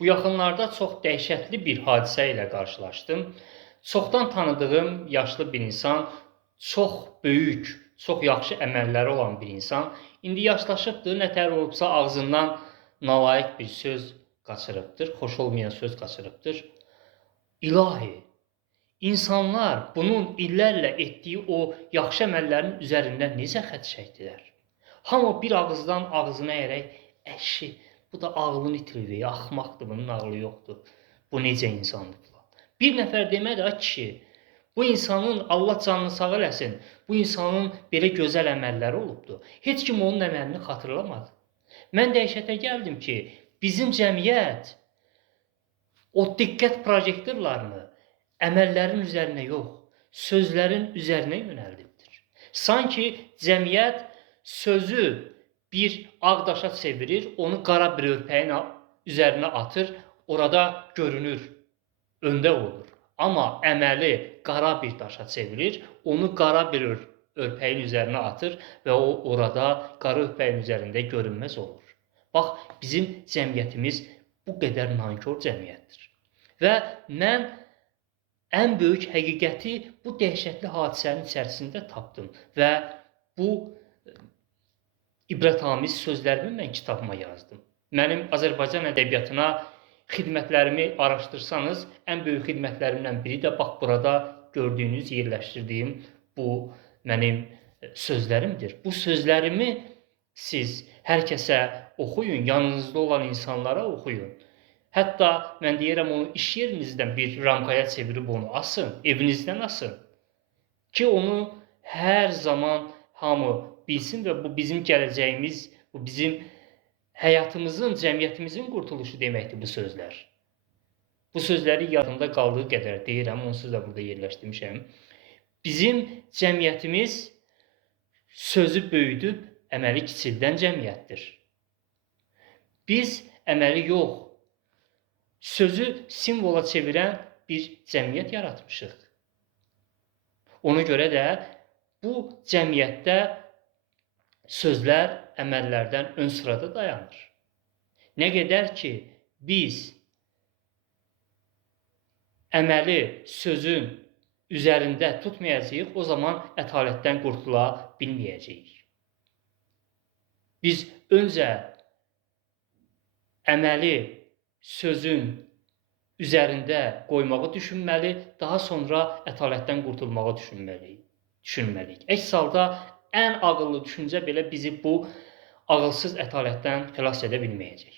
Bu yaxınlarda çox dəhşətli bir hadisə ilə qarşılaşdım. Çoxdan tanıdığım yaşlı bir insan, çox böyük, çox yaxşı əməlləri olan bir insan, indi yaşlaşıbdır, nətər olubsa ağzından nalayiq bir söz qaçırıbdır, xoş olmayan söz qaçırıbdır. İlahi, insanlar bunun illərlə etdiyi o yaxşı əməllərin üzərindən necə xətt çəkdilər? Hamı bir ağızdan ağzına əyərək, əşi, bu da ağlını itirdi, axmaqdır, bunun ağlı yoxdur. Bu necə insandır falan. Bir nəfər demədi, ay kişi, bu insanın Allah canını sağ eləsin, bu insanın belə gözəl əməlləri olubdur. Heç kim onun əməlini xatırlamadı. Mən dəhşətə gəldim ki, bizim cəmiyyət o diqqət projektorlarını əməllərin üzərinə yox, sözlərin üzərinə yönəldibdir. Sanki cəmiyyət sözü bir ağ daşa çevirir, onu qara bir örpəyin üzərinə atır, orada görünür, öndə olur. Amma əməli qara bir daşa çevirir, onu qara bir örpəyin üzərinə atır və o orada qara örpəyin üzərində görünməz olur. Bax, bizim cəmiyyətimiz bu qədər nankor cəmiyyətdir. Və mən ən böyük həqiqəti bu dəhşətli hadisənin içərisində tapdım və bu ibrətamiz sözlərimi mən kitabıma yazdım. Mənim Azərbaycan ədəbiyyatına xidmətlərimi araşdırsanız, ən böyük xidmətlərimdən biri də bax burada gördüyünüz, yerləşdirdiyim bu mənim sözlərimdir. Bu sözlərimi siz hər kəsə oxuyun, yanınızda olan insanlara oxuyun. Hətta mən deyirəm onu iş yerinizdən bir ramkaya çevirib onu asın, evinizdən asın. Ki onu hər zaman hamı bilsin və bu bizim gələcəyimiz, bu bizim həyatımızın, cəmiyyətimizin qurtuluşu deməkdir bu sözlər. Bu sözləri yadımda qaldığı qədər deyirəm, onsuz da burada yerləşdirmişəm. Bizim cəmiyyətimiz sözü böyüdüb, əməli kiçildən cəmiyyətdir. Biz əməli yox, sözü simvola çevirən bir cəmiyyət yaratmışıq. Ona görə də bu cəmiyyətdə sözlər əməllərdən ön sırada dayanır. Nə qədər ki, biz əməli sözün üzərində tutmayacağıq, o zaman ətalətdən qurtula bilməyəcəyik. Biz öncə əməli sözün üzərində qoymağı düşünməli, daha sonra ətalətdən qurtulmağı düşünməliyik. Əks halda ən ağıllı düşüncə belə bizi bu ağılsız ətalətdən xilas edə bilməyəcək.